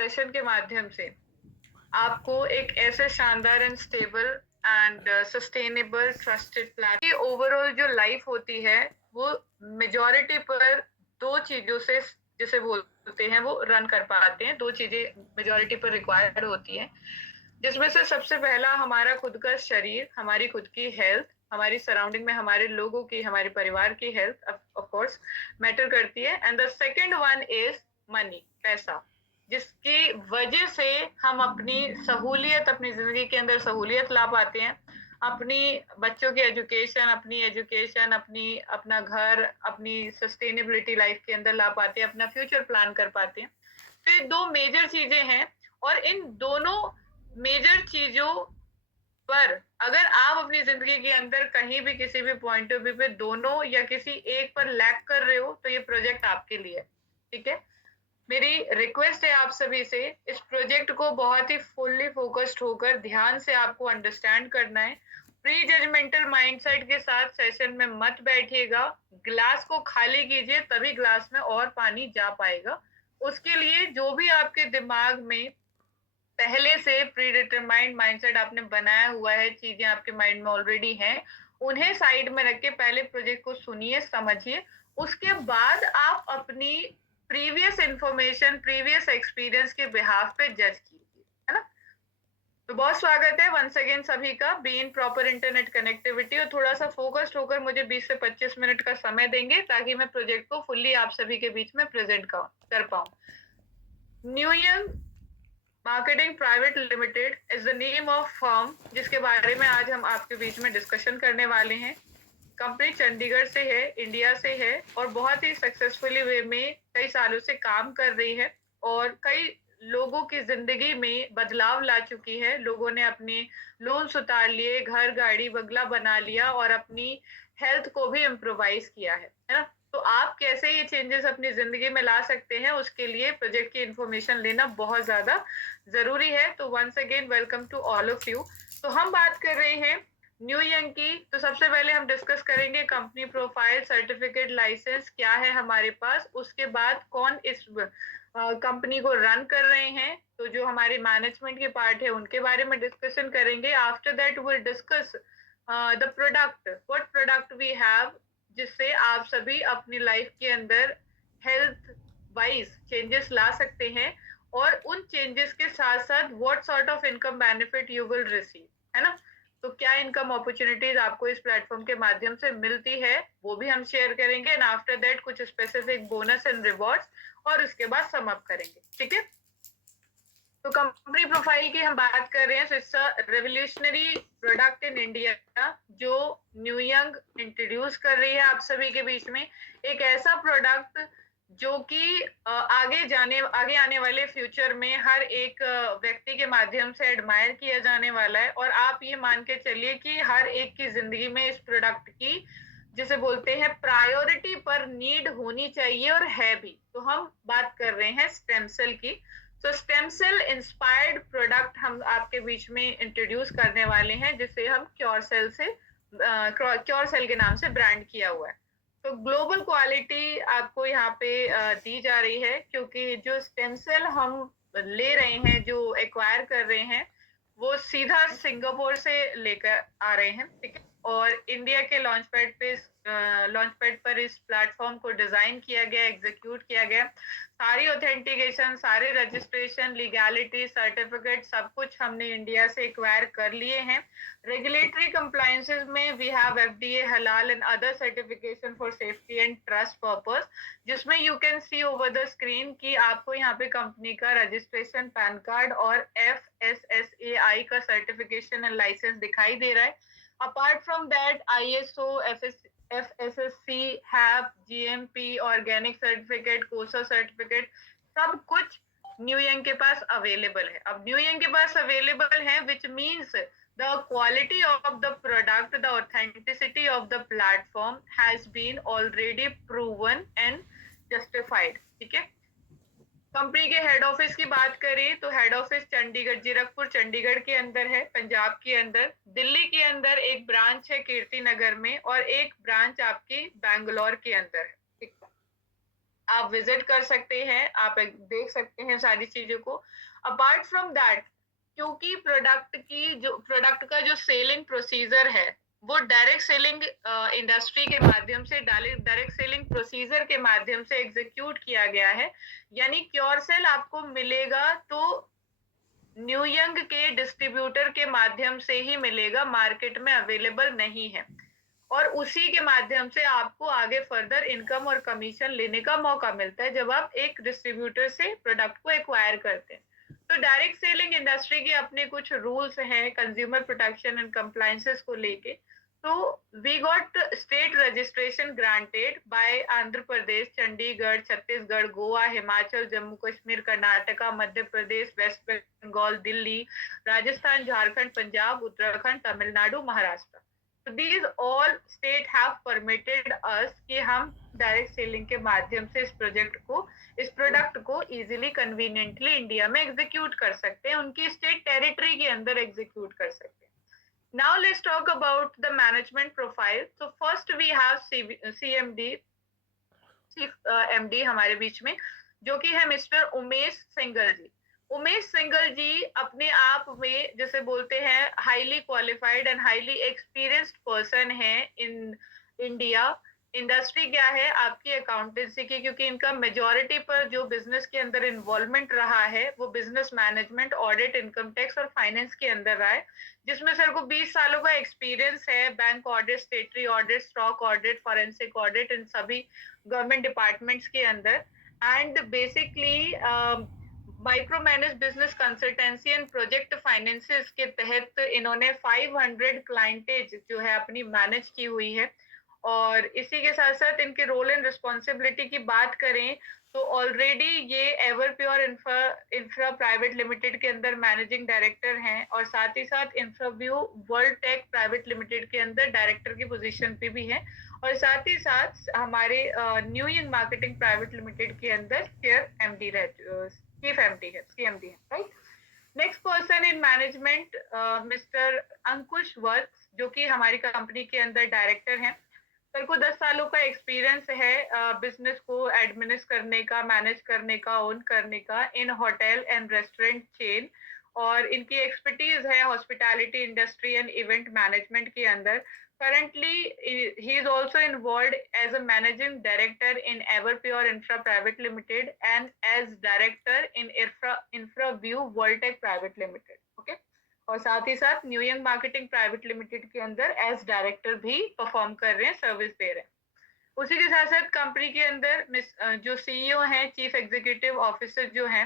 Session के माध्यम से आपको एक ऐसे शानदार and stable and sustainable trusted platform overall जो लाइफ होती है वो मेजॉरिटी पर दो चीजों से जिसे बोलते हैं वो रन कर पाते हैं। दो चीजें मेजॉरिटी पर रिक्वायर्ड होती हैं, जिसमें से सबसे पहला हमारा खुद का शरीर, हमारी खुद की हेल्थ, हमारी सराउंडिंग में हमारे लोगों की, हमारे परिवार की हेल्थ ऑफ कोर्स मैटर करती है। And the second one is money, पैसा, जिसकी वजह से हम अपनी सहूलियत, अपनी जिंदगी के अंदर सहूलियत ला पाते हैं, अपनी बच्चों की एजुकेशन, अपना घर, अपनी सस्टेनेबिलिटी लाइफ के अंदर ला पाते हैं, अपना फ्यूचर प्लान कर पाते हैं। तो ये दो मेजर चीजें हैं, और इन दोनों मेजर चीजों पर अगर आप अपनी जिंदगी के अंदर कहीं भी किसी भी पॉइंट ऑफ व्यू पे दोनों या किसी एक पर लैक कर रहे हो तो ये प्रोजेक्ट आपके लिए। ठीक है, मेरी रिक्वेस्ट है आप सभी से, इस प्रोजेक्ट को बहुत ही फुल्ली फोकस्ड होकर ध्यान से आपको अंडरस्टैंड करना है। प्री जजमेंटल माइंडसेट के साथ सेशन में मत बैठिएगा। ग्लास को खाली कीजिए, तभी ग्लास में और पानी जा पाएगा। उसके लिए जो भी आपके दिमाग में पहले से प्री डिटरमाइंड माइंडसेट आपने बनाया हुआ है, चीजें आपके माइंड में ऑलरेडी हैं, उन्हें साइड में रख के पहले प्रोजेक्ट को सुनिए, समझिए। उसके बाद आप अपनी प्रीवियस इंफॉर्मेशन, प्रीवियस एक्सपीरियंस के बिहाफ पे जज कीजिए, है ना। तो बहुत स्वागत है वंस अगेन सभी का। Be in proper internet connectivity, और थोड़ा सा फोकस्ड होकर मुझे 20 से 25 मिनट का समय देंगे ताकि मैं प्रोजेक्ट को फुल्ली आप सभी के बीच में प्रेजेंट कर पाऊं। New young marketing private limited is the name of firm जिसके बारे में आज हम आपके बीच में डिस्कशन करने वाले हैं। कंपनी चंडीगढ़ से है, इंडिया से है, और बहुत ही सक्सेसफुली वे में कई सालों से काम कर रही है और कई लोगों की जिंदगी में बदलाव ला चुकी है। लोगों ने अपने लोन्स उतार लिए, घर गाड़ी बंगला बना लिया और अपनी हेल्थ को भी इम्प्रोवाइज किया है ना। तो आप कैसे ये चेंजेस अपनी जिंदगी में ला सकते हैं, उसके लिए प्रोजेक्ट की इंफॉर्मेशन लेना बहुत ज्यादा जरूरी है। तो once again welcome to all of you. तो हम बात कर रहे हैं न्यू यंग की। तो सबसे पहले हम डिस्कस करेंगे कंपनी प्रोफाइल, सर्टिफिकेट, लाइसेंस क्या है हमारे पास। उसके बाद कौन इस कंपनी को रन कर रहे हैं, तो जो हमारे मैनेजमेंट के पार्ट है उनके बारे में डिस्कशन करेंगे। After that will discuss the product, what product we have, जिससे आप सभी अपनी लाइफ के अंदर हेल्थ वाइज चेंजेस ला सकते हैं, और उन चेंजेस के साथ साथ what sort of income benefit you will receive, है ना। तो क्या इनकम अपॉर्चुनिटीज आपको इस प्लेटफॉर्म के माध्यम से मिलती है वो भी हम शेयर करेंगे। एंड आफ्टर दैट कुछ स्पेसिफिक बोनस एंड रिवॉर्ड्स, और उसके बाद सम अप करेंगे। ठीक है, तो कंपनी प्रोफाइल की हम बात कर रहे हैं। So it's a revolutionary product in India जो न्यू यंग इंट्रोड्यूस कर रही है आप सभी के बीच में। एक ऐसा प्रोडक्ट जो कि आगे आने वाले फ्यूचर में हर एक व्यक्ति के माध्यम से एडमायर किया जाने वाला है। और आप ये मान के चलिए कि हर एक की जिंदगी में इस प्रोडक्ट की, जिसे बोलते हैं, प्रायोरिटी पर नीड होनी चाहिए, और है भी। तो हम बात कर रहे हैं स्टेम सेल की। तो स्टेम सेल इंस्पायर्ड प्रोडक्ट हम आपके बीच में इंट्रोड्यूस करने वाले हैं, जिसे हम क्योर सेल के नाम से ब्रांड किया हुआ है। तो ग्लोबल क्वालिटी आपको यहाँ पे दी जा रही है, क्योंकि जो स्टेम सेल हम ले रहे हैं, जो एक्वायर कर रहे हैं, वो सीधा सिंगापुर से लेकर आ रहे हैं। ठीक है, और इंडिया के लॉन्च पैड पर इस प्लेटफॉर्म को डिजाइन किया गया, एग्जीक्यूट किया गया। सारी ऑथेंटिकेशन, सारे रजिस्ट्रेशन, लीगैलिटी, सर्टिफिकेट, सब कुछ हमने इंडिया से एक्वायर कर लिए हैं। रेगुलेटरी कंप्लायंसेस में we have FDA, halal and other certification for safety and trust purpose, जिसमें you can see over the screen कि आपको यहाँ पे कंपनी का रजिस्ट्रेशन, पैन कार्ड और FSSAI का सर्टिफिकेशन एंड लाइसेंस दिखाई दे रहा है। Apart from that ISO, FSSC, हैप, GMP, ऑर्गेनिक सर्टिफिकेट, कोसा सर्टिफिकेट, सब कुछ न्यू यंग के पास अवेलेबल है। अब न्यू यंग के पास अवेलेबल है, which means the quality of the product, the authenticity of the platform has been already proven and justified. ठीक है, कंपनी के हेड ऑफिस की बात करें तो हेड ऑफिस चंडीगढ़, जीरकपुर चंडीगढ़ के अंदर है, पंजाब के अंदर। दिल्ली के अंदर एक ब्रांच है कीर्ति नगर में, और एक ब्रांच आपकी बैंगलोर के अंदर है। ठीक है, आप विजिट कर सकते हैं, आप देख सकते हैं सारी चीजों को। अपार्ट फ्रॉम दैट, क्योंकि प्रोडक्ट का जो सेलिंग प्रोसीजर है वो डायरेक्ट सेलिंग इंडस्ट्री के माध्यम से, डायरेक्ट सेलिंग प्रोसीजर के माध्यम से एग्जीक्यूट किया गया है। यानी क्योर सेल आपको मिलेगा तो न्यू यंग के डिस्ट्रीब्यूटर के माध्यम से ही मिलेगा, मार्केट में अवेलेबल नहीं है। और उसी के माध्यम से आपको आगे फर्दर इनकम और कमीशन लेने का मौका मिलता है जब आप एक डिस्ट्रीब्यूटर से प्रोडक्ट को एक्वायर करते हैं। तो डायरेक्ट सेलिंग इंडस्ट्री के अपने कुछ रूल्स हैं कंज्यूमर प्रोटेक्शन एंड कंप्लायंसेस को लेके। तो we got state registration granted by Andhra Pradesh, Chandigarh, Chhattisgarh, Goa, Himachal, Jammu Kashmir, Karnataka, Madhya Pradesh, West Bengal, Delhi, Rajasthan, Jharkhand, Punjab, Uttarakhand, Tamil Nadu, Maharashtra. So these all state have permitted us कि हम डायरेक्ट सेलिंग के माध्यम से इस प्रोडक्ट को इजीली कन्वीनियंटली इंडिया में एग्जीक्यूट कर सकते हैं, उनकी स्टेट टेरिटरी के अंदर एग्जीक्यूट कर सकते हैं। Now let's talk about the management profile. So first we have CMD, chief MD हमारे बीच में, जो कि है मिस्टर उमेश सिंघल जी। उमेश सिंघल जी अपने आप में जैसे बोलते हैं highly qualified and highly experienced person है इन इंडिया। इंडस्ट्री क्या है आपकी अकाउंटेंसी की, क्योंकि इनका मेजोरिटी पर जो बिजनेस के अंदर इन्वॉल्वमेंट रहा है वो business management, audit, income tax और फाइनेंस के अंदर रहा है, जिसमें सर को 20 सालों का एक्सपीरियंस है bank audit, statutory audit, stock audit, forensic audit, इन सभी गवर्नमेंट डिपार्टमेंट्स के अंदर। And basically micro manage business consultancy and project finances के तहत इन्होंने 500 क्लाइंटेज जो है अपनी मैनेज की हुई है। और इसी के साथ साथ इनके रोल एंड रिस्पॉन्सिबिलिटी की बात करें तो ऑलरेडी ये ever pure infra private limited के अंदर मैनेजिंग डायरेक्टर हैं, और साथ ही साथ इंफ्राव्यू वर्ल्ड टेक प्राइवेट लिमिटेड के अंदर डायरेक्टर की पोजीशन पे भी हैं, और साथ ही साथ हमारे new young marketing private limited के अंदर चीफ एमडी है, सीएमडी है, right. Next person in management mister Ankush Vats, जो कि हमारी कंपनी के अंदर डायरेक्टर हैं। सर को 10 सालों का एक्सपीरियंस है बिजनेस को एडमिनिस्ट करने का, मैनेज करने का, ओन करने का इन होटल एंड रेस्टोरेंट चेन, और इनकी एक्सपर्टीज है hospitality industry and event management के अंदर। Currently, he is also involved as a managing director in Everpure Infra Private Limited and as director in InfraView Worldtech Private Limited. Okay? और साथ ही साथ new young marketing private limited के अंदर as director भी perform कर रहे हैं, सर्विस दे रहे हैं। उसी के साथ साथ कंपनी के अंदर जो सीईओ हैं, चीफ एग्जीक्यूटिव ऑफिसर जो हैं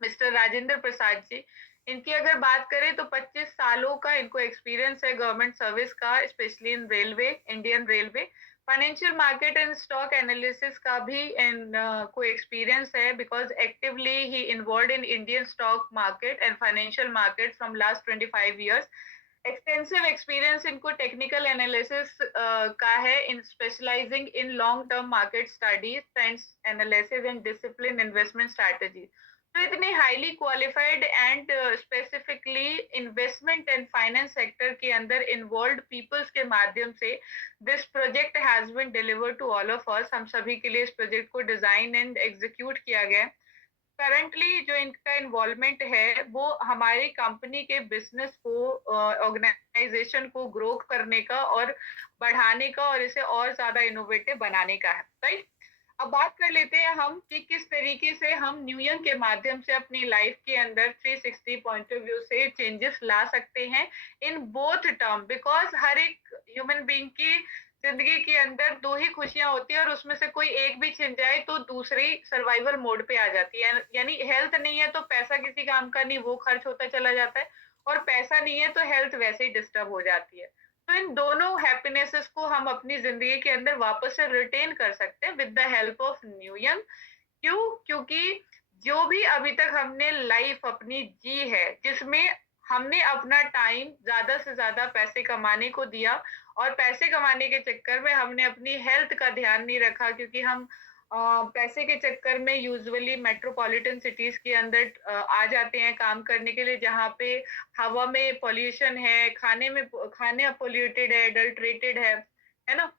मिस्टर राजेंद्र प्रसाद जी, इनकी अगर बात करें तो 25 सालों का इनको एक्सपीरियंस है गवर्नमेंट सर्विस का, specially in railway, Indian railway. Financial market and stock analysis का भी को एक्सपीरियंस है, बिकॉज एक्टिवली ही involve in Indian stock market and financial market from last 25 years. Extensive experience इनको टेक्निकल एनालिसिस का है, in specialising in long term market studies, trends analysis and discipline investment strategy. तो इतनी highly qualified and specifically investment and finance sector के अंदर involve peoples के माध्यम से this project has been delivered to all of us. हम सभी के लिए इस प्रोजेक्ट को डिजाइन एंड एग्जीक्यूट किया गया। करंटली जो इनका इन्वॉल्वमेंट है वो हमारी कंपनी के बिजनेस को, ऑर्गेनाइजेशन को ग्रो करने का और बढ़ाने का और इसे और ज्यादा इनोवेटिव बनाने का है, राइट। अब बात कर लेते हैं हम कि किस तरीके से हम न्यू यंग के माध्यम से अपनी लाइफ के अंदर 360 पॉइंट ऑफ व्यू से चेंजेस ला सकते हैं इन बोथ टर्म, बिकॉज हर एक ह्यूमन बीइंग की जिंदगी के अंदर दो ही खुशियां होती है, और उसमें से कोई एक भी छिन जाए तो दूसरी सर्वाइवल मोड पे आ जाती है। यानी हेल्थ नहीं है तो पैसा किसी काम का नहीं, वो खर्च होता चला जाता है, और पैसा नहीं है तो हेल्थ वैसे ही डिस्टर्ब हो जाती है। तो इन दोनों हैप्पीनेसेस को हम अपनी जिंदगी के अंदर वापस से रिटेन कर सकते हैं with the help of new young. क्यों? क्योंकि जो भी अभी तक हमने लाइफ अपनी जी है, जिसमें हमने अपना टाइम ज्यादा से ज्यादा पैसे कमाने को दिया, और पैसे कमाने के चक्कर में हमने अपनी हेल्थ का ध्यान नहीं रखा, क्योंकि हम पैसे के चक्कर में यूजुअली मेट्रोपॉलिटन सिटीज के अंदर आ जाते हैं काम करने के लिए, जहाँ पे हवा में पॉल्यूशन है, खाने पोल्यूटेड है, अडल्ट्रेटेड है ना।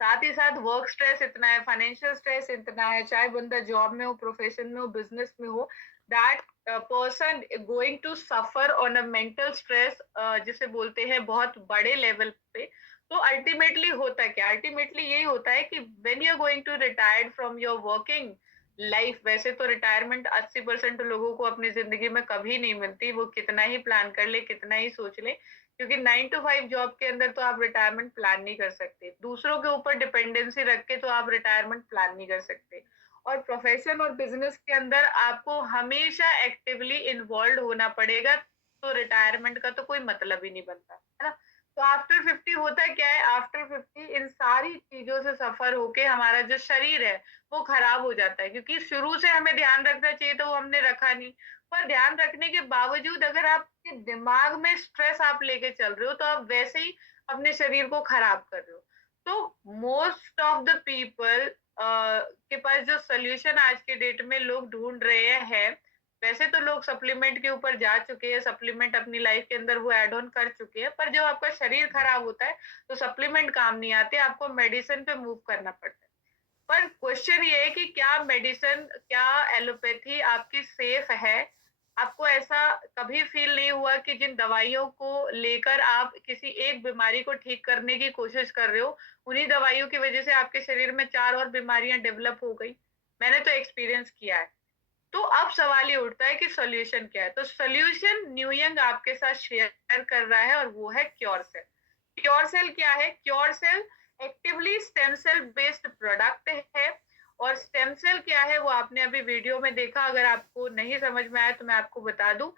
साथ ही साथ वर्क स्ट्रेस इतना है, फाइनेंशियल स्ट्रेस इतना है, चाहे बंदा जॉब में हो, प्रोफेशन में हो, बिजनेस में हो, that person going to suffer on a mental stress, जिसे बोलते हैं बहुत बड़े लेवल पे। तो अल्टीमेटली होता क्या, अल्टीमेटली यही होता है कि when you are going to retired from your working life, वैसे तो रिटायरमेंट 80% लोगों को अपनी जिंदगी में कभी नहीं मिलती, वो कितना ही प्लान कर ले, कितना ही सोच ले, क्योंकि 9 to 5 जॉब के अंदर तो आप रिटायरमेंट प्लान नहीं कर सकते, दूसरों के ऊपर डिपेंडेंसी रख के तो आप रिटायरमेंट प्लान नहीं कर सकते। और प्रोफेशन और बिजनेस के अंदर आपको हमेशा एक्टिवली इन्वॉल्व होना पड़ेगा, तो रिटायरमेंट का तो कोई मतलब ही नहीं बनता, है ना। तो आफ्टर 50 होता क्या है, आफ्टर 50 इन सारी चीजों से सफर होके हमारा जो शरीर है वो खराब हो जाता है, क्योंकि शुरू से हमें ध्यान रखना चाहिए तो वो हमने रखा नहीं। पर ध्यान रखने के बावजूद अगर आपके दिमाग में स्ट्रेस आप लेके चल रहे हो, तो आप वैसे ही अपने शरीर को खराब कर रहे हो। तो मोस्ट ऑफ द पीपल के पास जो सोल्यूशन आज के डेट में लोग ढूंढ रहे हैं, वैसे तो लोग सप्लीमेंट के ऊपर जा चुके हैं, सप्लीमेंट अपनी लाइफ के अंदर वो एड ऑन कर चुके हैं, पर जब आपका शरीर खराब होता है तो सप्लीमेंट काम नहीं आते, आपको मेडिसिन पे मूव करना पड़ता है। पर क्वेश्चन ये है कि क्या मेडिसिन, क्या एलोपैथी आपकी सेफ है? आपको ऐसा कभी फील नहीं हुआ कि जिन दवाइयों को लेकर आप किसी एक बीमारी को ठीक करने की कोशिश कर रहे हो, उन्हीं दवाइयों की वजह से आपके शरीर में 4 और बीमारियां डेवलप हो गई? मैंने तो एक्सपीरियंस किया है। तो अब सवाल ये उठता है कि सॉल्यूशन क्या है? तो सॉल्यूशन न्यूयंग आपके साथ शेयर कर रहा है, और वो है क्योर सेल। क्योर सेल क्या है? Cure cell actively stem cell based product है। और स्टेम सेल क्या है वो आपने अभी वीडियो में देखा, अगर आपको नहीं समझ में आया तो मैं आपको बता दूं।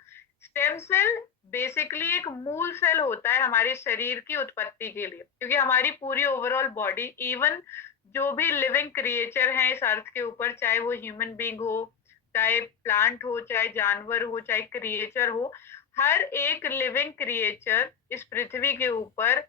स्टेम सेल बेसिकली एक मूल सेल होता है हमारे शरीर की उत्पत्ति के लिए, क्योंकि हमारी पूरी ओवरऑल बॉडी, इवन जो भी लिविंग क्रिएचर हैं इस अर्थ के ऊपर, चाहे वो ह्यूमन बींग हो, चाहे प्लांट हो, चाहे जानवर हो, चाहे क्रिएचर हो, हर एक लिविंग क्रिएचर इस पृथ्वी के ऊपर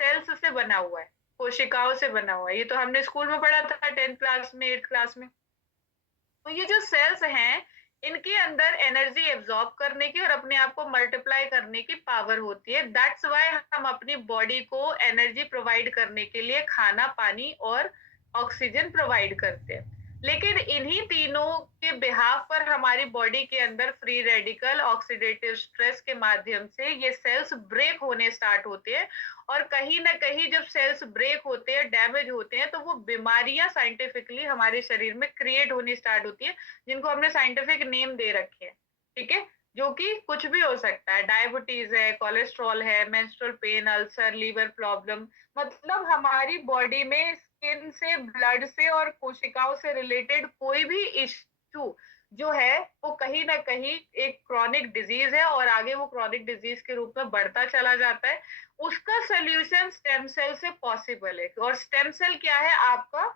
सेल्स से बना हुआ है, कोशिकाओं से बना हुआ है। ये तो हमने स्कूल में पढ़ा था, 10th क्लास में, 8th क्लास में। तो ये जो सेल्स हैं, इनके अंदर एनर्जी एब्जॉर्ब करने की और अपने आप को मल्टीप्लाई करने की पावर होती है। दैट्स वाई हम अपनी बॉडी को एनर्जी प्रोवाइड करने के लिए खाना, पानी और ऑक्सीजन प्रोवाइड करते हैं। लेकिन इन्हीं तीनों के बिहाफ पर हमारी बॉडी के अंदर फ्री रेडिकल, ऑक्सीडेटिव स्ट्रेस के माध्यम से ये सेल्स ब्रेक होने स्टार्ट होते हैं। और कहीं ना कहीं जब सेल्स ब्रेक होते हैं, डैमेज होते हैं, तो वो बीमारियां साइंटिफिकली हमारे शरीर में क्रिएट होनी स्टार्ट होती है, जिनको हमने साइंटिफिक नेम दे रखे हैं। ठीक है, जो कि कुछ भी हो सकता है, डायबिटीज है, कोलेस्ट्रॉल है, menstrual pain, ulcer, liver problem, मतलब हमारी बॉडी में स्किन से, ब्लड से और कोशिकाओं से रिलेटेड कोई भी इश्यू जो है वो कहीं ना कहीं एक क्रॉनिक डिजीज है, और आगे वो क्रॉनिक डिजीज के रूप में बढ़ता चला जाता है। उसका सोल्यूशन स्टेम सेल से पॉसिबल है। और स्टेम सेल क्या है आपका?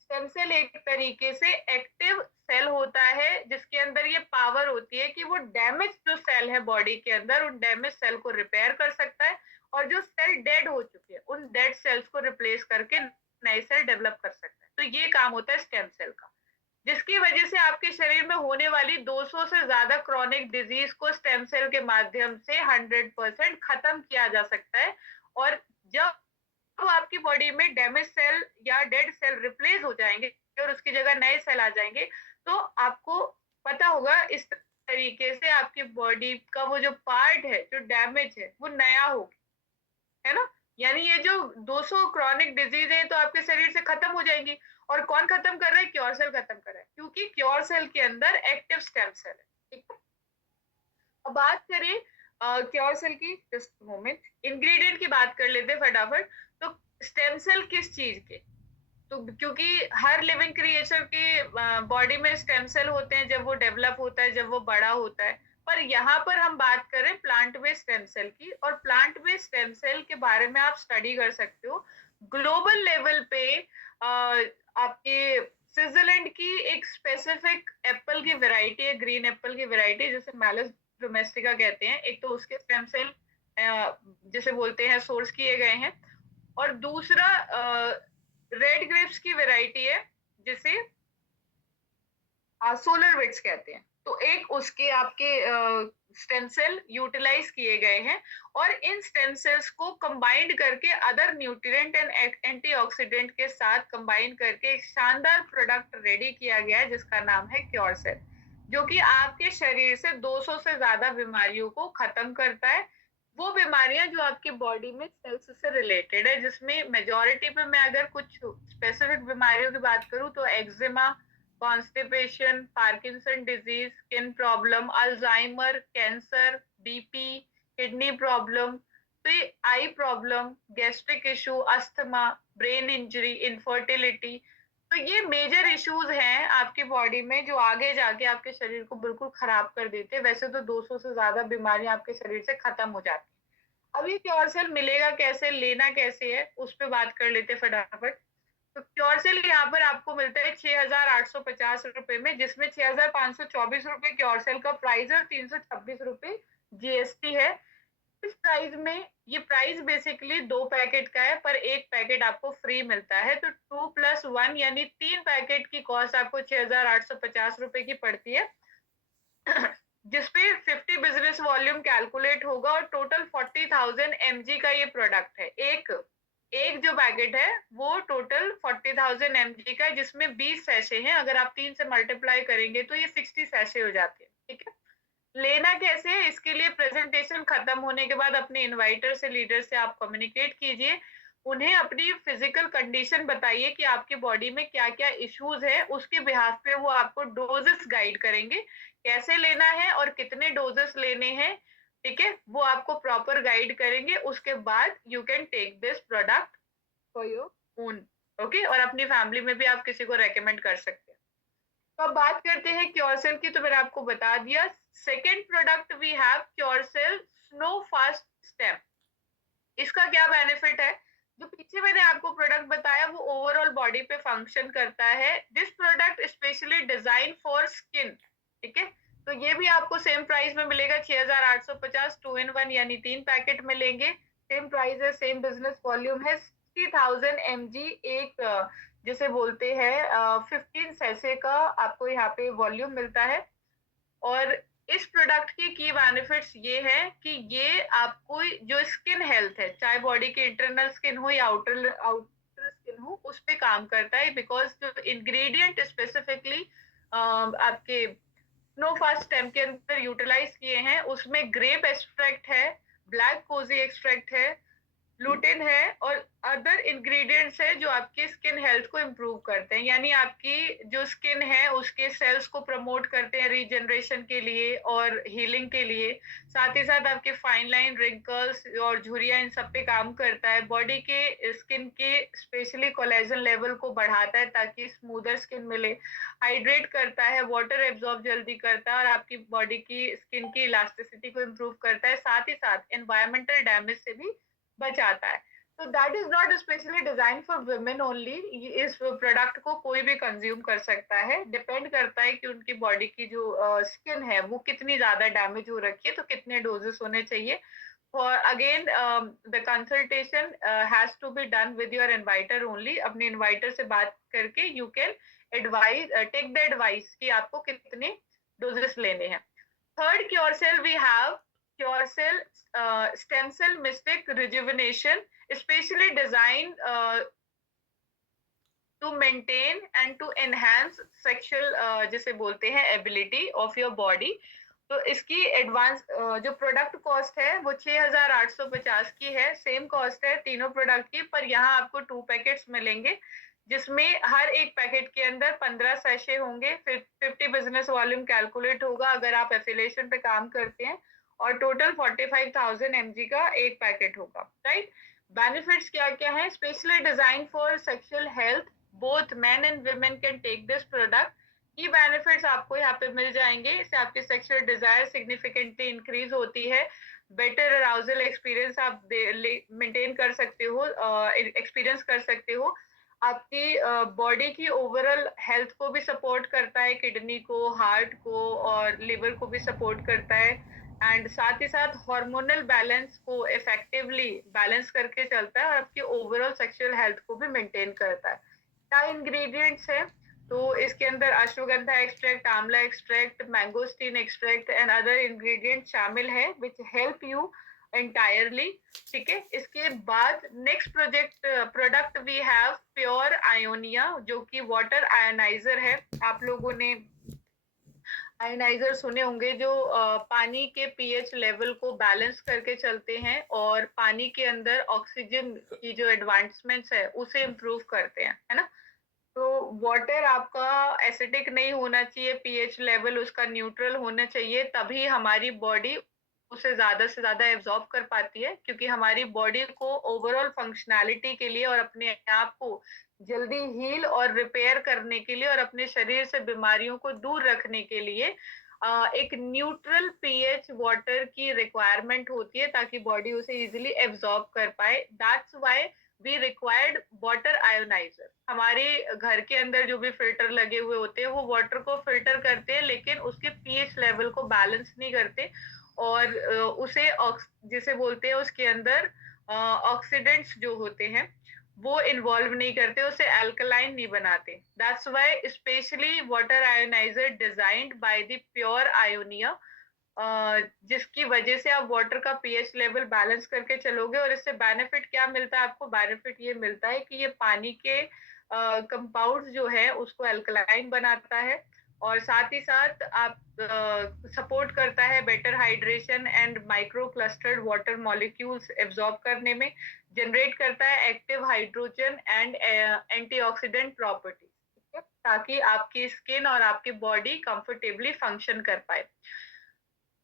स्टेम सेल एक तरीके से एक्टिव सेल होता है, जिसके अंदर ये पावर होती है कि वो डैमेज जो सेल है बॉडी के अंदर, उन डैमेज सेल को रिपेयर कर सकता है, और जो सेल डेड हो चुके हैं उन डेड सेल्स को रिप्लेस करके नए सेल डेवलप कर सकता है। तो ये काम होता है स्टेम सेल का, जिसकी वजह से आपके शरीर में होने वाली 200 से ज्यादा क्रॉनिक डिजीज को स्टेम सेल के माध्यम से 100% खत्म किया जा सकता है। और जब आपकी बॉडी में डैमेज सेल या डेड सेल रिप्लेस हो जाएंगे और उसकी जगह नए सेल आ जाएंगे, तो आपको पता होगा इस तरीके से आपकी बॉडी का वो जो पार्ट है जो डैमेज है वो नया हो, है ना। यानी ये जो 200 क्रॉनिक डिजीज है तो आपके शरीर से खत्म हो जाएंगी। और कौन खत्म कर रहा है? क्योर सेल खत्म कर रहा है, क्योंकि क्योर सेल के अंदर एक्टिव स्टेम सेल है। ठीक है, अब बात करें क्योर सेल की, जस्ट मोमेंट, इंग्रेडिएंट की बात कर लेते हैं फटाफट। तो स्टेम सेल किस चीज के? तो क्योंकि हर लिविंग क्रिएचर की बॉडी में स्टेम सेल होते हैं जब वो डेवलप होता है, जब वो बड़ा होता है। पर यहाँ पर हम बात करें प्लांट बेस्ड स्टेम सेल की, और प्लांट बेस्ड स्टेम सेल के बारे में आप स्टडी कर सकते हो ग्लोबल लेवल पे। आपके स्विट्जरलैंड की एक स्पेसिफिक एप्पल की वैरायटी है, ग्रीन एप्पल की वैरायटी, जिसे मैलस डोमेस्टिका कहते हैं। एक तो उसके स्टेम सेल जिसे बोलते हैं सोर्स किए गए हैं, और दूसरा रेड ग्रेप्स की वैरायटी है जिसे सोलर विट्स कहते हैं। तो एक उसके आपके स्टेम सेल यूटिलाइज किए गए हैं और इन स्टेम सेल्स को कंबाइंड करके अदर न्यूट्रिएंट एंड एंटीऑक्सीडेंट के साथ कंबाइन करके एक शानदार प्रोडक्ट रेडी किया गया है जिसका नाम है क्योर सेल, जो कि आपके शरीर से 200 से ज्यादा बीमारियों को खत्म करता है। वो बीमारियां जो आपकी बॉडी में सेल्स से रिलेटेड है, जिसमें मेजोरिटी पे मैं अगर कुछ स्पेसिफिक बीमारियों की बात करूं तो eczema, constipation, Parkinson disease, skin problem, Alzheimer, cancer, BP, kidney problem, तो ये eye problem, gastric issue, asthma, brain injury, infertility, तो ये मेजर इश्यूज हैं आपकी बॉडी में जो आगे जाके आपके शरीर को बिल्कुल खराब कर देते हैं। वैसे तो 200 से ज्यादा बीमारियां आपके शरीर से खत्म हो जाती हैं। अब ये क्योर सेल मिलेगा कैसे, लेना कैसे है, उस पर बात कर लेते फटाफट। तो क्योर सेल यहाँ पर आपको मिलता है 6,850 रुपए में, जिसमें 6,524 रुपए क्योर सेल का प्राइस है और 326 रुपए जीएसटी है। इस प्राइस में ये प्राइस बेसिकली 2 पैकेट का है, पर एक पैकेट आपको फ्री मिलता है, तो 2+1 यानी 3 पैकेट की कॉस्ट आपको 6,850 रुपए की पड़ती है जिसपे 50 बिजनेस वॉल्यूम कैलकुलेट होगा और टोटल 40,000 mg का ये प्रोडक्ट है। एक एक जो पैकेट है वो टोटल 40,000 mg का है, जिसमें 20 सैशे हैं। अगर आप 3 से मल्टीप्लाई करेंगे तो ये 60 सैशे हो जाते हैं। ठीक है, लेना कैसे है, इसके लिए प्रेजेंटेशन खत्म होने के बाद अपने इनवाइटर से, लीडर से आप कम्युनिकेट कीजिए, उन्हें अपनी फिजिकल कंडीशन बताइए कि आपकी बॉडी में क्या क्या इश्यूज है, उसके बिहाफ पे वो आपको डोजेस गाइड करेंगे, कैसे लेना है और कितने डोजेस लेने हैं। ठीक है, वो आपको प्रॉपर गाइड करेंगे। उसके बाद you can take this product for your own. Okay, और अपनी फैमिली में भी आप किसी को रेकमेंड कर सकते हैं। तो अब बात करते हैं क्योरसेल की, तो मैंने आपको बता दिया। Second product we have Curecell snow fast stem. इसका क्या बेनिफिट है, जो पीछे मैंने आपको प्रोडक्ट बताया वो ओवरऑल बॉडी पे फंक्शन करता है। This product specially design for skin. ठीक है, तो ये भी आपको सेम प्राइस में मिलेगा 6,850, 2 in 1 यानी 3 पैकेट मिलेंगे। सेम प्राइस है, सेम बिजनेस वॉल्यूम है, 60,000 mg एक जिसे बोलते हैं 15 सैसे का आपको यहाँ पे वॉल्यूम मिलता है। और इस प्रोडक्ट की बेनिफिट्स ये है कि ये आपको जो स्किन हेल्थ है, चाहे बॉडी की इंटरनल स्किन हो या आउटर आउटर स्किन हो, उस पे काम करता है। बिकॉज जो इंग्रेडिएंट स्पेसिफिकली आपके स्नो फास्ट स्टेम के अंदर यूटिलाइज किए हैं, उसमें ग्रेप एक्सट्रैक्ट है, ब्लैक कोजी एक्सट्रैक्ट है, लूटिन है और अदर इंग्रेडिएंट्स है जो आपकी स्किन हेल्थ को इम्प्रूव करते हैं। यानी आपकी जो स्किन है उसके सेल्स को प्रमोट करते हैं रीजनरेशन के लिए और हीलिंग के लिए। साथ ही साथ आपके फाइन लाइन, रिंकल्स और झुर्रियां, इन सब पे काम करता है। बॉडी के स्किन के स्पेशली कोलेजन लेवल को बढ़ाता है ताकि स्मूदर स्किन मिले। हाइड्रेट करता है, वाटर एब्जॉर्ब जल्दी करता है और आपकी बॉडी की स्किन की इलास्टिसिटी को इम्प्रूव करता है। साथ ही साथ एनवायरमेंटल डैमेज से भी बचाता है। तो that is not specially design for women only. इस प्रोडक्ट को कोई भी कंज्यूम कर सकता है, डिपेंड करता है कि उनकी बॉडी की जो स्किन है वो कितनी ज्यादा डैमेज हो रखी है, तो कितने डोजेस होने चाहिए। For again, the consultation has to be done with your inviter only. अपने इन्वाइटर से बात करके you can advise, take the advice कि आपको कितने डोजेस लेने हैं। Third cure cell we have cure cell stem cell mystic rejuvenation, especially designed to maintain and to enhance sexual जिसे बोलते हैं ability of your body। तो इसकी एडवांस जो प्रोडक्ट कॉस्ट है वो 6,850 की है। सेम कॉस्ट है तीनों प्रोडक्ट की, पर यहाँ आपको 2 पैकेट्स मिलेंगे जिसमें हर एक पैकेट के अंदर 15 सैशे होंगे। फिर 50 बिजनेस वॉल्यूम कैलकुलेट होगा अगर आप एफिलिएशन पे काम करते हैं, और टोटल 45,000 mg का एक पैकेट होगा। राइट, बेनिफिट्स क्या क्या है, specially design for sexual health, both men and women can take this product. Key benefits आपको यहाँ पे मिल जाएंगे। इससे आपकी सेक्सुअल डिजायर सिग्निफिकेंटली इंक्रीज होती है, बेटर अराउजल एक्सपीरियंस आप मेंटेन कर सकते हो, एक्सपीरियंस कर सकते हो। आपकी बॉडी की ओवरऑल हेल्थ को भी सपोर्ट करता है, किडनी को, हार्ट को और लिवर को भी सपोर्ट करता है। एंड साथ ही साथ हार्मोनल बैलेंस को इफेक्टिवली बैलेंस करके चलता है और आपकी ओवरऑल सेक्सुअल हेल्थ को भी मेंटेन करता है। क्या इंग्रेडिएंट्स है, तो इसके अंदर अश्वगंधा एक्सट्रैक्ट, आंवला extract, mangosteen extract and other ingredient शामिल है विच हेल्प यू एंटायरली। ठीक है, इसके बाद next product we have pure ionia, जो कि वाटर आयोनाइजर है। आप लोगों ने आयोनाइजर सुने होंगे, जो पानी के पीएच लेवल को बैलेंस करके चलते हैं और पानी के अंदर ऑक्सीजन की जो एडवांसमेंट्स है उसे इम्प्रूव करते हैं, है ना। तो वाटर आपका एसिडिक नहीं होना चाहिए, पीएच लेवल उसका न्यूट्रल होना चाहिए, तभी हमारी बॉडी उसे ज्यादा से ज्यादा एब्जॉर्ब कर पाती है, क्योंकि हमारी बॉडी को ओवरऑल फंक्शनैलिटी के लिए और अपने आप को जल्दी हील और रिपेयर करने के लिए और अपने शरीर से बीमारियों को दूर रखने के लिए एक न्यूट्रल पीएच वाटर की रिक्वायरमेंट होती है, ताकि बॉडी उसे इजिली एब्जॉर्ब कर पाए। That's why we required water ionizer. हमारे घर के अंदर जो भी फिल्टर लगे हुए होते हैं वो वाटर को फिल्टर करते हैं, लेकिन उसके पीएच लेवल को बैलेंस नहीं करते और उसे जिसे बोलते हैं उसके अंदर ऑक्सीडेंट्स जो होते हैं वो इन्वॉल्व नहीं करते, उसे अल्कलाइन नहीं बनाते। That's why specially water ionizer designed by the pure ionia, जिसकी वजह से आप वाटर का पीएच लेवल बैलेंस करके चलोगे। और इससे बेनिफिट क्या मिलता है आपको? बेनिफिट ये मिलता है कि ये पानी के कंपाउंड्स जो है उसको अल्कलाइन बनाता है, और साथ ही साथ आप सपोर्ट करता है better hydration and micro clustered water molecules absorb करने में, जनरेट करता है active hydrogen and antioxidant properties, ताकि आपकी स्किन और आपकी बॉडी कंफर्टेबली फंक्शन कर पाए।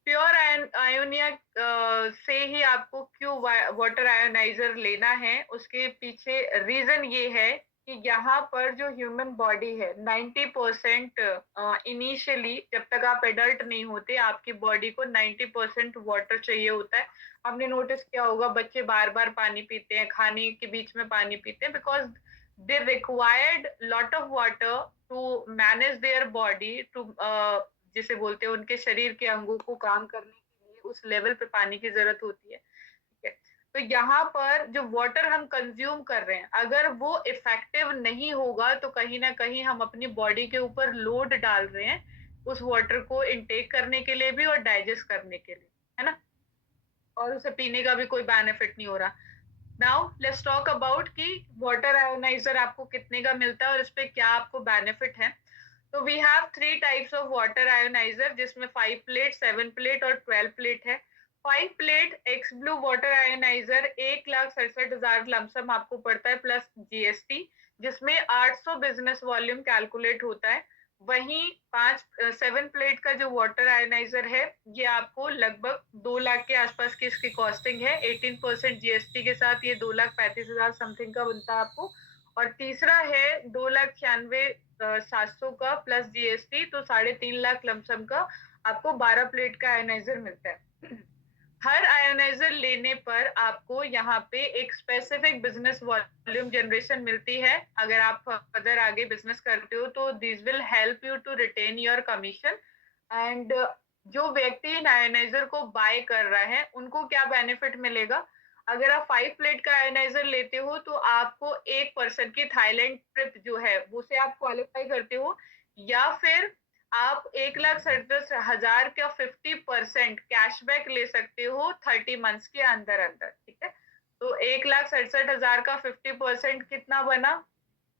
प्योर आयोनिया से ही आपको क्यों वाटर आयोनाइजर लेना है, उसके पीछे रीजन ये है कि यहाँ पर जो ह्यूमन बॉडी है 90% इनिशियली, जब तक आप एडल्ट नहीं होते, आपकी बॉडी को 90% वाटर चाहिए होता है। आपने नोटिस किया होगा बच्चे बार बार पानी पीते हैं, खाने के बीच में पानी पीते हैं, because they required lot of water to manage their body too, जिसे बोलते हैं उनके शरीर के अंगों को काम करने के लिए उस लेवल पे पानी की जरूरत होती है। ठीक है, तो यहाँ पर जो वाटर हम कंज्यूम कर रहे हैं, अगर वो इफेक्टिव नहीं होगा तो कहीं ना कहीं हम अपनी बॉडी के ऊपर लोड डाल रहे हैं उस वाटर को इनटेक करने के लिए भी और डाइजेस्ट करने के लिए, है ना, और उसे पीने का भी कोई बेनिफिट नहीं हो रहा। नाउ लेट्स टॉक अबाउट कि वाटर आयोनाइजर आपको कितने का मिलता है और इस पे क्या आपको बेनिफिट है। तो we have 3 types of water ionizer, जिसमें 5 प्लेट, 7 प्लेट और 12 प्लेट है। 5 plate X blue water ionizer 1,67,000 lump sum आपको पड़ता है प्लस जीएसटी, जिसमें 800 बिजनेस वॉल्यूम कैलकुलेट होता है। वहीं 7 प्लेट का जो वाटर आयोनाइजर है ये आपको लगभग 2 लाख के आसपास की इसकी कॉस्टिंग है। 18% जीएसटी के साथ ये 2,35,000 समथिंग का बनता है आपको। और तीसरा है 2,96,700 का प्लस जीएसटी, तो 3.5 लाख लमसम का आपको 12 प्लेट का आयोनाइजर मिलता है। हर आयोनाइजर लेने पर आपको यहाँ पे एक स्पेसिफिक बिजनेस वॉल्यूम जनरेशन मिलती है। अगर आप फर्दर आगे बिजनेस करते हो तो this will help you to retain your commission. And जो व्यक्ति इन आयोनाइजर को बाय कर रहा है उनको क्या बेनिफिट मिलेगा? अगर आप 5 प्लेट का आयोनाइजर लेते हो तो आपको 1 पर्सन की थाईलैंड ट्रिप जो है उसे आप क्वालिफाई करते हो, या फिर आप 1,67,000 का 50% कैशबैक ले सकते हो 30 मंथ्स के अंदर अंदर। ठीक है, तो 1,67,000 का 50% कितना बना?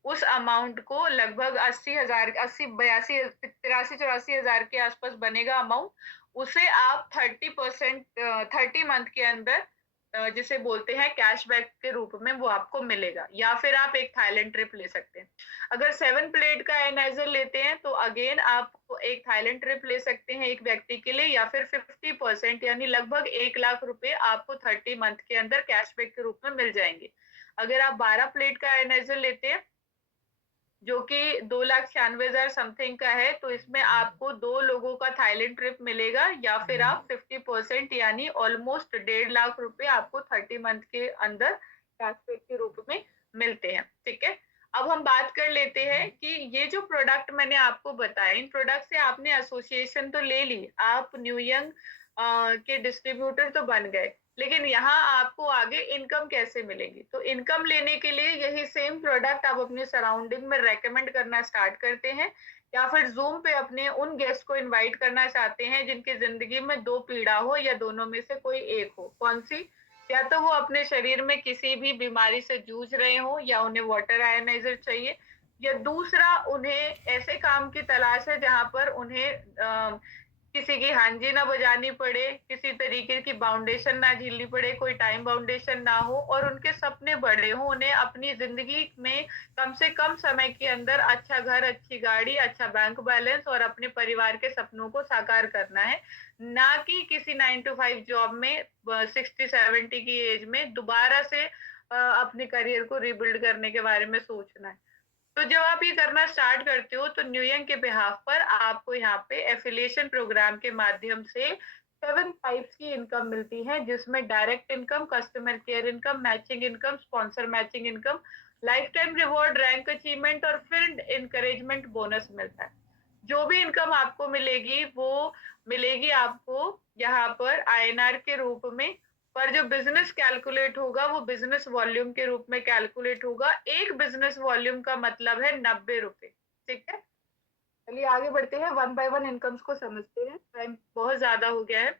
उस अमाउंट को लगभग 80,000, 83,84,000 के आसपास बनेगा अमाउंट। उसे आप 30% 30 मंथ के अंदर जिसे बोलते हैं कैशबैक के रूप में वो आपको मिलेगा, या फिर आप एक थाईलैंड ट्रिप ले सकते हैं। अगर 7 प्लेट का एनाइजर लेते हैं तो अगेन आप एक थाईलैंड ट्रिप ले सकते हैं एक व्यक्ति के लिए, या फिर 50% यानी लगभग 1 लाख रुपए आपको 30 मंथ के अंदर कैशबैक के रूप में मिल जाएंगे। अगर आप 12 प्लेट का एनाइजर लेते हैं जो कि 2,96,000 समथिंग का है, तो इसमें आपको 2 लोगों का थाईलैंड ट्रिप मिलेगा, या फिर आप 50% यानी ऑलमोस्ट 1.5 लाख रुपए आपको 30 मंथ के अंदर कैशबैक के रूप में मिलते हैं। ठीक है, अब हम बात कर लेते हैं कि ये जो प्रोडक्ट मैंने आपको बताया, इन प्रोडक्ट से आपने एसोसिएशन तो ले ली, आप न्यू यंग के डिस्ट्रीब्यूटर तो बन गए, लेकिन यहाँ आपको आगे इनकम कैसे मिलेगी? तो इनकम लेने के लिए यही सेम प्रोडक्ट आप अपने सराउंडिंग में रेकमेंड करना स्टार्ट करते हैं, या फिर ज़ूम पे अपने उन गेस्ट को इनवाइट करना चाहते हैं जिनकी ज़िंदगी में 2 पीड़ा हो या दोनों में से कोई एक हो। कौन-सी? या तो वो अपने शरीर में किसी भी बीमारी से जूझ रहे हों या उन्हें वाटर आयनाइज़र चाहिए, या दूसरा उन्हें ऐसे काम की तलाश है जहाँ पर उन्हें किसी की हांजी ना बजानी पड़े, किसी तरीके की बाउंडेशन ना झेलनी पड़े, कोई टाइम बाउंडेशन ना हो और उनके सपने बड़े हों। उन्हें अपनी ज़िंदगी में कम से कम समय के अंदर अच्छा घर, अच्छी गाड़ी, अच्छा बैंक बैलेंस और अपने परिवार के सपनों को साकार करना है, ना कि किसी 9 टू 5 जॉब में 60-70 की एज में दोबारा से अपने करियर को रिबिल्ड करने के बारे में सोचना है। तो जब आप ये करना स्टार्ट करते हो तो न्यूयंग के बिहाफ पर आपको यहाँ पे एफिलिएशन प्रोग्राम के माध्यम से 7 टाइप्स की इनकम मिलती है, जिसमें direct income, customer care income, matching income, sponsor matching income, life time reward, rank achievement और फील्ड इनकरेजमेंट बोनस मिलता है। जो भी इनकम आपको मिलेगी वो मिलेगी आपको यहाँ पर आईएनआर के रूप में, पर जो बिजनेस कैलकुलेट होगा वो बिजनेस वॉल्यूम के रूप में कैलकुलेट होगा। एक बिजनेस वॉल्यूम का मतलब है 90 रुपए। ठीक है, चलिए आगे बढ़ते हैं, वन बाय वन इनकम्स को समझते हैं, टाइम बहुत ज्यादा हो गया है।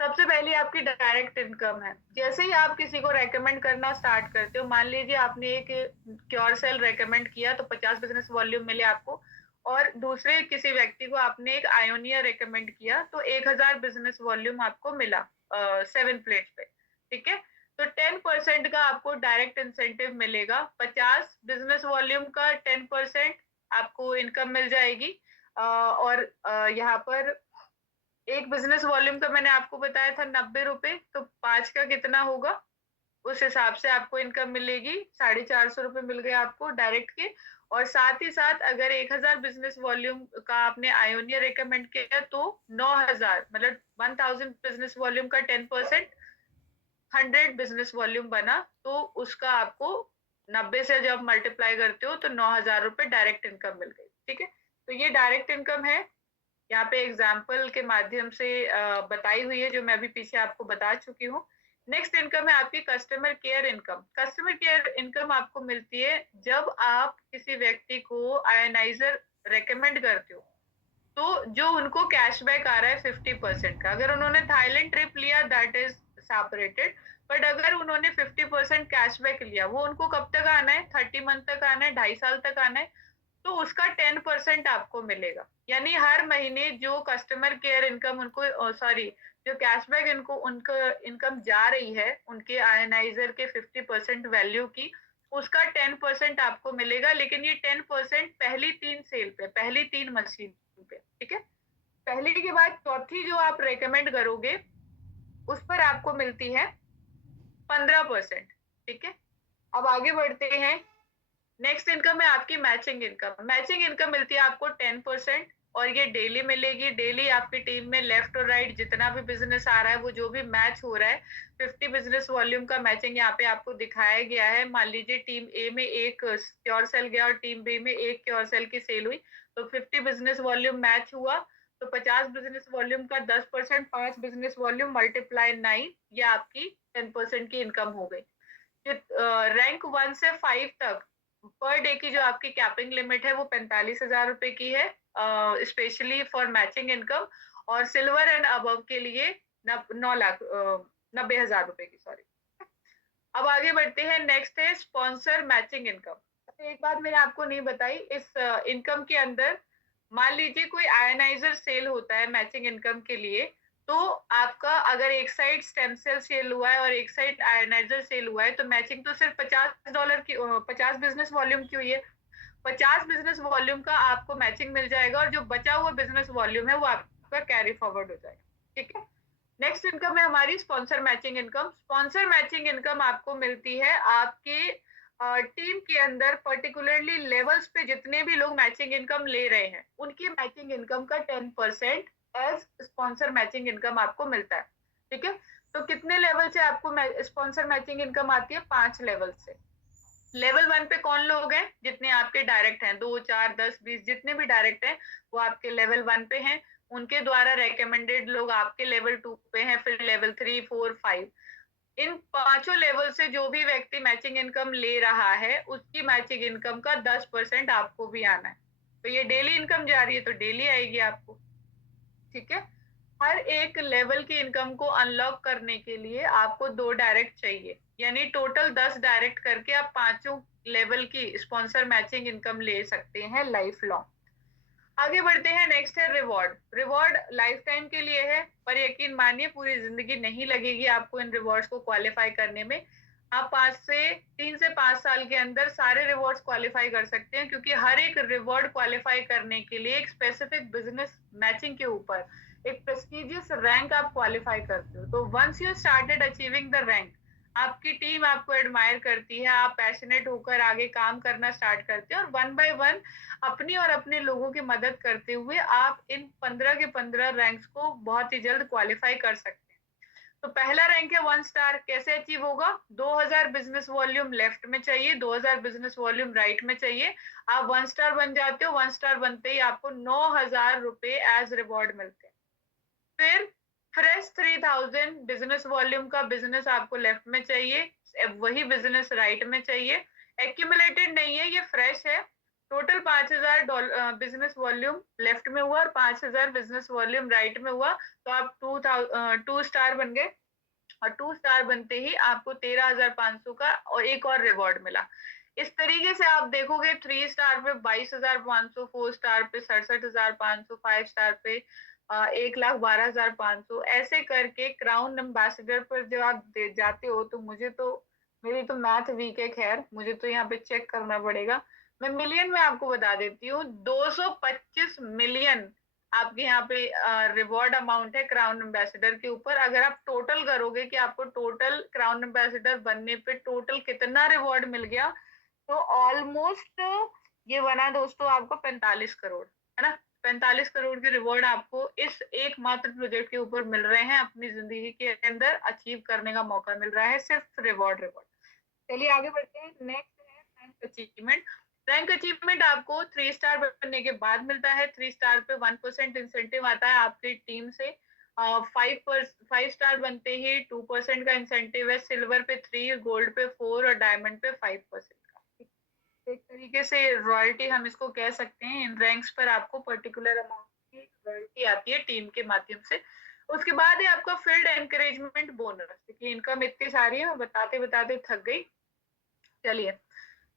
सबसे पहले आपकी डायरेक्ट इनकम है। जैसे ही आप किसी को रेकमेंड करना स्टार्ट करते हो, मान लीजिए आपने एक क्योर सेल रेकमेंड किया तो 50 बिजनेस वॉल्यूम मिले आपको, और दूसरे किसी व्यक्ति को आपने एक आयोनिया रेकमेंड किया तो 1000 बिजनेस वॉल्यूम आपको मिला 7 प्लेट्स पे। ठीक है, तो 10% का आपको डायरेक्ट इंसेंटिव मिलेगा। 50 बिजनेस वॉल्यूम का 10% आपको इनकम मिल जाएगी। और यहाँ पर एक बिजनेस वॉल्यूम का मैंने आपको बताया था 90 रुपए, तो 5 का कितना होगा? उस हिसाब से आपको इनकम मिलेगी। 450 रुपए मिल गए आपको डायरेक्ट के। और साथ ही साथ अगर 1000 बिजनेस वॉल्यूम का आपने आयोनिया रिकमेंड किया तो 9000 मतलब 1000 बिजनेस वॉल्यूम का 10% 100 बिजनेस वॉल्यूम बना, तो उसका आपको 90 से जब मल्टीप्लाई करते हो तो 9000 रुपए डायरेक्ट इनकम मिल गई। ठीक है, तो ये डायरेक्ट इनकम है। यहाँ पे एग्जाम्पल के माध्यम से बताई हुई है, जो मैं अभी पीछे आपको बता चुकी हूँ। नेक्स्ट इनकम है आपकी customer care income. Customer care income आपको मिलती है जब आप किसी व्यक्ति को आयनाइजर रेकमेंड करते हो, तो जो उनको कैशबैक आ रहा है 50% का। अगर उन्होंने थाईलैंड ट्रिप लिया दैट इज सेपरेटेड, बट अगर उन्होंने 50% कैशबैक लिया, वो उनको कब तक आना है? 30 मंथ तक आना है, 2.5 साल तक आना है, तो उसका 10% आपको मिलेगा। यानी हर महीने जो कस्टमर केयर इनकम उनको सॉरी जो कैशबैक इनको उनको इनकम जा रही है उनके आयनाइजर के 50% वैल्यू की, उसका 10% आपको मिलेगा। लेकिन ये 10% पहली 3 सेल पे, पहली 3 मशीन पे। ठीक है, पहली के बाद चौथी जो आप रेकमेंड करोगे उस पर आपको मिलती है 15%। ठीक है, अब आगे बढ़ते हैं। नेक्स्ट इनकम है आपकी मैचिंग इनकम। मैचिंग इनकम मिलती है आपको 10%, और ये डेली मिलेगी। डेली आपकी टीम में लेफ्ट और राइट जितना भी बिजनेस आ रहा है, वो जो भी मैच हो रहा है, 50 बिजनेस वॉल्यूम का मैचिंग यहाँ पे आपको दिखाया गया है। मान लीजिए टीम ए में एक क्योर सेल गया और टीम बी में एक क्योर सेल की सेल हुई, तो 50 बिजनेस वॉल्यूम मैच हुआ, तो 50 बिजनेस वॉल्यूम का 10%, 5 बिजनेस वॉल्यूम मल्टीप्लाई 9, ये आपकी 10% की इनकम हो गई। रैंक 1 से 5 तक पर डे की जो आपकी कैपिंग लिमिट है वो 45,000 रुपए की है, स्पेशली फॉर मैचिंग इनकम। और सिल्वर एंड अबव के लिए 90,000 रुपए की, सॉरी। अब आगे बढ़ते हैं। नेक्स्ट है स्पॉन्सर मैचिंग इनकम। एक बात मैंने आपको नहीं बताई, इस इनकम के अंदर मान लीजिए कोई आयनाइजर सेल होता है मैचिंग इनकम के लिए, तो आपका अगर एक साइड स्टेम सेल सेल हुआ है और एक साइड आयनाइजर सेल हुआ है, तो मैचिंग तो सिर्फ $50 की 50 बिजनेस वॉल्यूम की हुई है। 50 बिजनेस वॉल्यूम का आपको मैचिंग मिल जाएगा, और जो बचा हुआ बिजनेस वॉल्यूम है वो आपका कैरी फॉरवर्ड हो जाएगा। ठीक है, नेक्स्ट इनकम है हमारी sponsor matching income. Sponsor matching income आपको मिलती है आपके टीम के अंदर पर्टिकुलरली लेवल्स पे जितने भी लोग मैचिंग इनकम ले रहे हैं, उनकी मैचिंग इनकम का 10% एज स्पॉन्सर मैचिंग इनकम आपको मिलता है। ठीक है, तो कितने लेवल से आपको स्पॉन्सर मैचिंग इनकम आती है? 5 लेवल से। लेवल 1 पे कौन लोग हैं? जितने आपके डायरेक्ट हैं, 2, 4, 10, 20 जितने भी डायरेक्ट हैं वो आपके लेवल 1 पे हैं। उनके द्वारा रेकमेंडेड लोग आपके लेवल 2 पे हैं, फिर लेवल 3, 4, 5। इन पांचों लेवल से जो भी व्यक्ति मैचिंग इनकम ले रहा है, उसकी मैचिंग इनकम का 10% आपको भी आना है। तो ये डेली इनकम जा रही है तो डेली आएगी आपको, ठीक है। हर एक लेवल की इनकम को अनलॉक करने के लिए आपको 2 डायरेक्ट चाहिए, यानी टोटल 10 डायरेक्ट करके आप पांचों लेवल की स्पॉन्सर मैचिंग इनकम ले सकते हैं लाइफ लॉन्ग। आगे बढ़ते हैं, नेक्स्ट है रिवॉर्ड। रिवॉर्ड लाइफ टाइम के लिए है, पर यकीन मानिए पूरी जिंदगी नहीं लगेगी आपको इन रिवॉर्ड्स को क्वालिफाई करने में। आप 3 से 5 साल के अंदर सारे रिवॉर्ड्स क्वालिफाई कर सकते हैं, क्योंकि हर एक रिवॉर्ड क्वालिफाई करने के लिए एक स्पेसिफिक बिजनेस मैचिंग के ऊपर एक प्रेस्टिजियस रैंक आप क्वालिफाई करते हो। तो once you started achieving the rank, आपकी टीम आपको एडमायर करती है, आप पैशनेट होकर आगे काम करना स्टार्ट करते हैं, और वन बाय वन अपनी और अपने लोगों की मदद करते हुए आप इन 15 के 15 रैंक्स को बहुत ही जल्द क्वालिफाई कर सकते हैं। तो पहला रैंक है 1 स्टार। कैसे अचीव होगा? 2000 बिजनेस वॉल्यूम लेफ्ट में चाहिए, 2000 बिजनेस वॉल्यूम राइट में चाहिए। आप 1 स्टार बन जाते हो। 1 स्टार बनते ही आपको 9000 रुपए एज रिवॉर्ड मिलते हैं। फिर फ्रेश 3000 बिजनेस वॉल्यूम का बिजनेस आपको लेफ्ट में चाहिए, वही बिजनेस राइट में चाहिए। एक्यूमुलेटेड नहीं है, ये फ्रेश है। टोटल 5000 बिजनेस वॉल्यूम लेफ्ट में हुआ और 5000 बिजनेस वॉल्यूम राइट में हुआ, तो आप 2 स्टार बन गए। और 2 स्टार बनते ही आपको 13,500 का और एक और रिवॉर्ड मिला। इस तरीके से आप देखोगे 3 स्टार पे 22,500, 4 स्टार पे 67,500, 5 स्टार पे 1,12,500, ऐसे करके क्राउन एम्बेसडर पर जब आप जाते हो, तो मेरी तो मैथ वीक है, खैर मुझे तो यहाँ पे चेक करना पड़ेगा। मैं मिलियन में आपको बता देती हूँ, 225 मिलियन आपके यहाँ पे रिवॉर्ड अमाउंट है क्राउन एम्बेसडर के ऊपर। अगर आप टोटल करोगे कि आपको टोटल क्राउन एम्बेसडर बनने पे टोटल कितना रिवॉर्ड मिल गया, तो ऑलमोस्ट ये बना दोस्तों आपको 45 करोड़, है ना। 45 करोड़ के रिवॉर्ड आपको इस एकमात्र प्रोजेक्ट के ऊपर मिल रहे हैं। अपनी जिंदगी के अंदर अचीव करने का मौका मिल रहा है, सिर्फ रिवॉर्ड रिवॉर्ड। चलिए आगे बढ़ते हैं। नेक्स्ट है रैंक अचीवमेंट। रैंक अचीवमेंट आपको 3 स्टार बनने के बाद मिलता है। 3 स्टार पे 1% इंसेंटिव आता है आपकी टीम से। 5 स्टार बनते ही 2% का इंसेंटिव है। सिल्वर पे 3, गोल्ड पे 4 और डायमंड पे 5% का। एक तरीके से रॉयल्टी हम इसको कह सकते हैं। इन रैंक्स पर आपको पर्टिकुलर अमाउंट की रॉयल्टी आती है टीम के माध्यम से। उसके बाद है आपका फील्ड एनकरेजमेंट बोनस। देखिए इनकम इतनी सारी है, मैं बताते बताते थक गई। चलिए,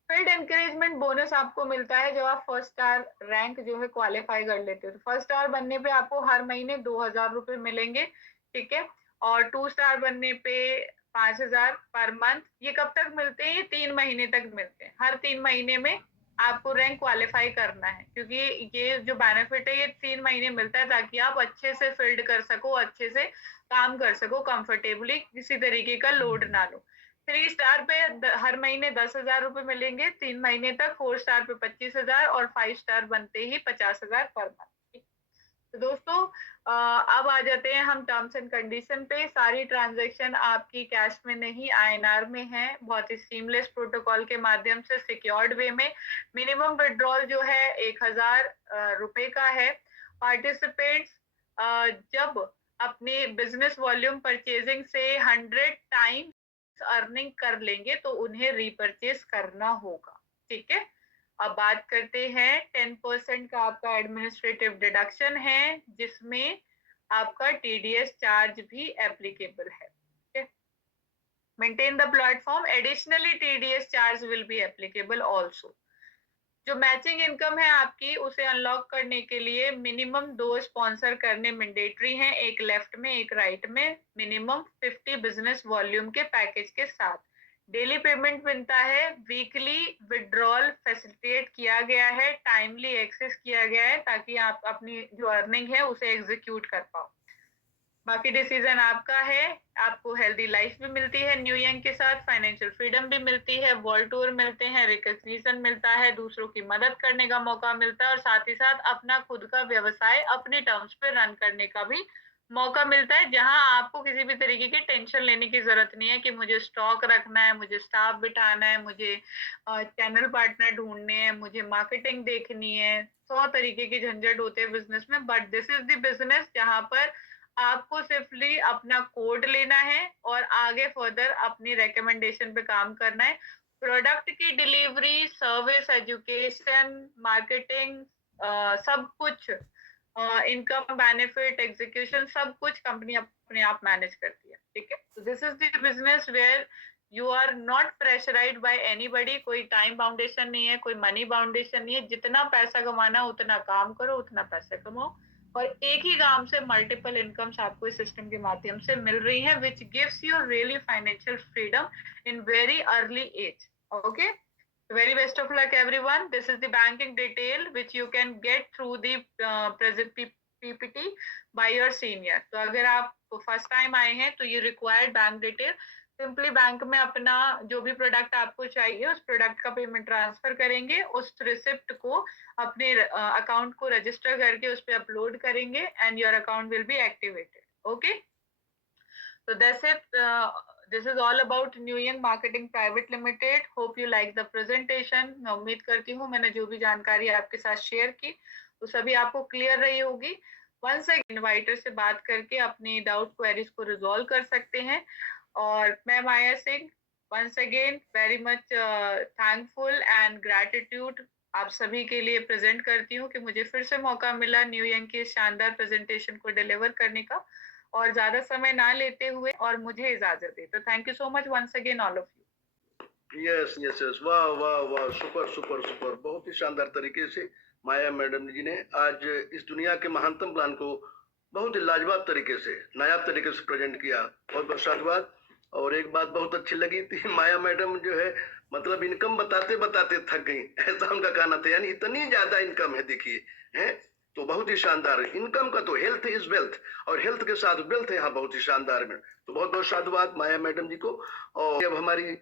फील्ड एनकरेजमेंट बोनस आपको मिलता है जब आप फर्स्ट स्टार रैंक जो है क्वालिफाई कर लेते हो। तो फर्स्ट स्टार बनने पे आपको हर महीने 2000 रुपए मिलेंगे, ठीक है। और 2 स्टार बनने पे 5000 पर मंथ। ये कब तक मिलते हैं? ये 3 महीने तक मिलते हैं। हर 3 महीने में आपको रैंक क्वालिफाई करना है, क्योंकि ये जो बेनिफिट है ये 3 महीने मिलता है, ताकि आप अच्छे से फील्ड कर सको, अच्छे से काम कर सको कंफर्टेबली, किसी तरीके का लोड ना लो। 3 स्टार पे हर महीने 10,000 रुपए मिलेंगे 3 महीने तक। 4 स्टार पे 25,000 और 5 स्टार बनते ही 50,000 पर मंथ। तो दोस्तों अब आ जाते हैं हम टर्म्स एंड कंडीशन पे। सारी ट्रांजैक्शन आपकी कैश में नहीं, आईएनआर में है। बहुत ही सीमलेस प्रोटोकॉल के माध्यम से सिक्योर्ड वे में। मिनिमम विड्रॉल जो है 1,000 रुपए का है। पार्टिसिपेंट्स जब अपने बिजनेस वॉल्यूम परचेजिंग से 100 टाइम्स अर्निंग कर लेंगे तो उन्हें रीपरचेज करना होगा, ठीक है। अब बात करते हैं 10% का आपका एडमिनिस्ट्रेटिव डिडक्शन है, जिसमें आपका टीडीएस चार्ज भी एप्लीकेबल है। Maintain the platform, additionally TDS charge will be applicable also. जो मैचिंग इनकम है आपकी, उसे अनलॉक करने के लिए मिनिमम 2 स्पॉन्सर करने मैंडेटरी हैं, एक लेफ्ट में एक राइट में, मिनिमम 50 बिजनेस वॉल्यूम के पैकेज के साथ। डेली पेमेंट मिलता है, वीकली विड्रॉल फैसिलिटेट किया गया है, टाइमली एक्सेस किया गया है, ताकि आप अपनी जो अर्निंग है उसे एग्जीक्यूट कर पाओ। बाकी डिसीजन आपका है। आपको हेल्दी लाइफ भी मिलती है न्यू यंग के साथ, फाइनेंशियल फ्रीडम भी मिलती है, वर्ल्ड टूर मिलते हैं, रिकग्निशन मिलता है, दूसरों की मदद करने का मौका मिलता है, और साथ ही साथ अपना खुद का व्यवसाय अपने टर्म्स पे रन करने का भी मौका मिलता है जहां आपको किसी भी तरीके की टेंशन लेने की जरूरत नहीं है कि मुझे स्टॉक रखना है, मुझे स्टाफ बिठाना है, मुझे चैनल पार्टनर ढूंढने हैं, मुझे मार्केटिंग देखनी है। 100 तरीके के झंझट होते हैं बिजनेस में, but this is the business जहां पर आपको सिर्फली अपना कोड लेना है और आगे फर्दर अपनी रिकमेंडेशन पे काम करना है। प्रोडक्ट की डिलीवरी, सर्विस, एजुकेशन, मार्केटिंग, सब कुछ, इनकम, बेनिफिट, एग्जीक्यूशन, सब कुछ कंपनी अपने आप मैनेज करती है। ठीक है, तो this is the business where you are not pressurised by anybody. कोई टाइम बाउंडेशन नहीं है, कोई मनी बाउंडेशन नहीं है। जितना पैसा कमाना उतना काम करो, उतना पैसा कमाओ, और एक ही काम से मल्टीपल इनकम्स आपको इस सिस्टम के माध्यम से मिल रही हैं, which gives you really financial freedom in very early age. Okay, very best of luck everyone. This is the banking detail which you can get through the present PPT by your senior. तो अगर आप first time आए हैं तो ये required bank detail, simply bank में अपना जो भी प्रोडक्ट आपको चाहिए उस प्रोडक्ट का पेमेंट ट्रांसफर करेंगे, उस रिसिप्ट को अपने अकाउंट को रजिस्टर करके उस पर अपलोड करेंगे and your account will be activated. Okay, so that's it. This is all about New Young Marketing Private Limited. Hope you like the presentation. मैं उम्मीद करती हूँ मैंने जो भी जानकारी आपके साथ शेयर की वो सभी आपको क्लियर रही होगी. वंस अगेन इन्वाइटर से बात करके अपनी डाउट क्वेरीज को रिजॉल्व कर सकते हैं. और मैं Maya Singh once again very much thankful and gratitude आप सभी के लिए प्रेजेंट करती हूँ कि मुझे फिर से मौका मिला न्यू यंग के शानदार प्रेजेंटेशन को डिलीवर करने का, और ज्यादा समय ना लेते हुए और मुझे इजाजत दे. तो thank you so much once again all of you. Yes yes yes, वाह वाह वाह, सुपर सुपर सुपर, बहुत ही शानदार तरीके से माया मैडम जी ने आज इस दुनिया के महानतम प्लान को बहुत ही लाजवाब तरीके से, नायाब तरीके से प्रेजेंट किया. बहुत बहुत साधुवाद. और एक बात बहुत अच्छी लगी थी, माया मैडम जो है मतलब इनकम बताते बताते थक गई, ऐसा उनका कहना था. यानी इतनी ज्यादा इनकम है, देखिए है तो बहुत ही शानदार. इनकम का तो हेल्थ इज वेल्थ, और हेल्थ के साथ वेल्थ यहाँ बहुत ही शानदार में. तो बहुत बहुत साधुवाद माया मैडम जी को. और अब हमारी